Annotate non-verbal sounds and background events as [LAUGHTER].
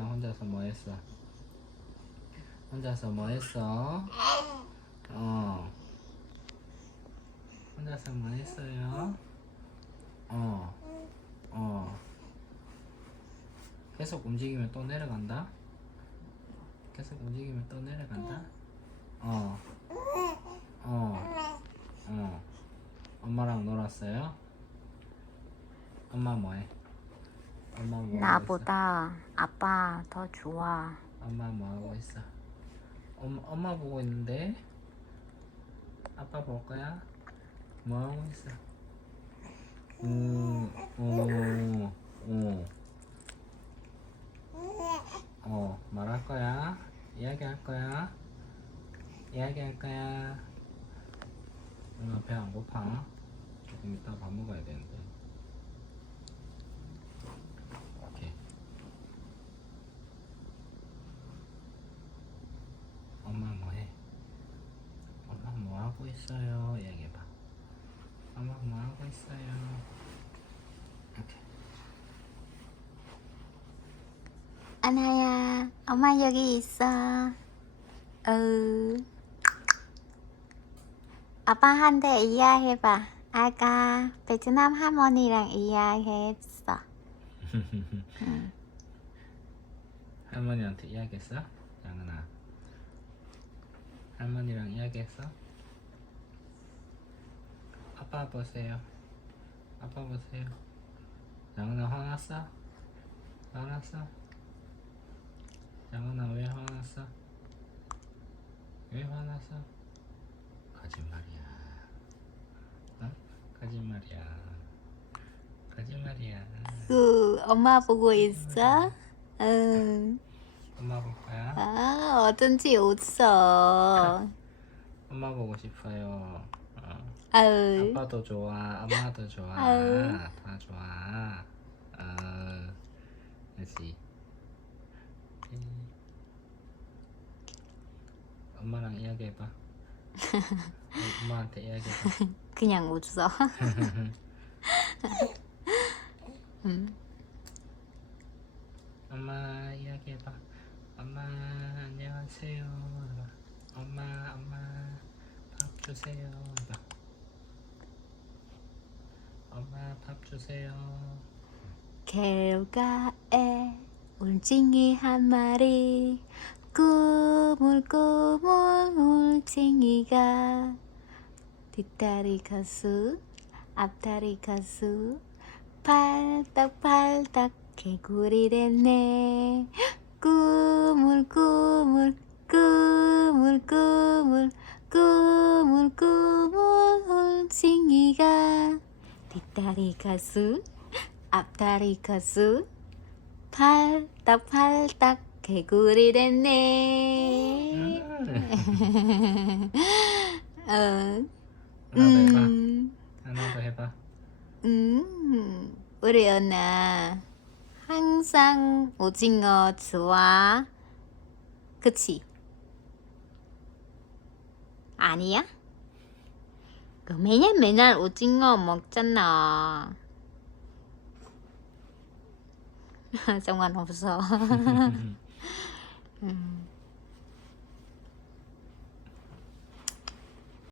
혼자서 뭐 했어? 혼자서 뭐 했어? 어. 혼자서 뭐 했어요? 어. 어. 계속 움직이면 또 내려간다? 계속 움직이면 또 내려간다? 어. 어. 어. 엄마랑 놀았어요? 엄마 뭐해? 엄마 뭐? 나보다 아빠 더 좋아. 엄마 뭐 하고 있어? 엄마, 엄마 보고 있는데 아빠 볼 거야? 뭐 하고 있어? 음, 어, 어, 어, 말할 거야? 이야기할 거야? 이야기할 거야? 엄마 배 안 고파? 조금 이따 밥 먹어야 되는데. 오케이. 엄마 뭐해? 엄마 뭐 하고 있어요? 얘기해봐. 엄마 뭐 하고 있어요? 이렇게. 아나야, 엄마 여기 있어. 어. 아빠한테 이야기해봐. 아까 베트남 할머니랑 이야기했어. 응. [LAUGHS] 할머니한테 이야기했어? 양은아. 할머니랑 이야기했어? 아빠 보세요. 아빠 보세요. 양은아 화났어? 화났어? 양은아 왜 화났어? 왜 화났어? 거짓말이야. 어? 거짓말이야. 거짓말이야. 그 엄마 보고 있어? 응. 엄마 볼 거야? 아, 어쩐지 웃어. [LAUGHS] 엄마 보고 싶어요. 어. 아우. 아빠도 좋아, 엄마도 좋아, 아유. 다 좋아. 어, 그렇지. 음. 엄마랑 이야기해봐. [LAUGHS] 엄마한테 이야기해봐. 그냥 웃어. 응. [LAUGHS] 엄마 이야기해봐. 엄마 안녕하세요. 엄마 엄마 밥 주세요. 엄마 밥 주세요. 개울가에 울징이 한 마리 꾸물꾸물 울징이가 뒷다리 가수 앞다리 가수 팔딱팔딱 개구리 됐네 [GASPS] 꾸물꾸물 꾸물꾸물 꾸물꾸물 울징이가 뒷다리 가수 앞다리 가수 팔딱 팔딱 개구리 됐네 [LAUGHS] 어, 하나 더 해봐. 음, 하나 더 해봐. 음, 우리 연아 항상 오징어 좋아 그치? 아니야? 그 매년 맨날 오징어 먹잖아 [LAUGHS] 상관없어 [LAUGHS] 음.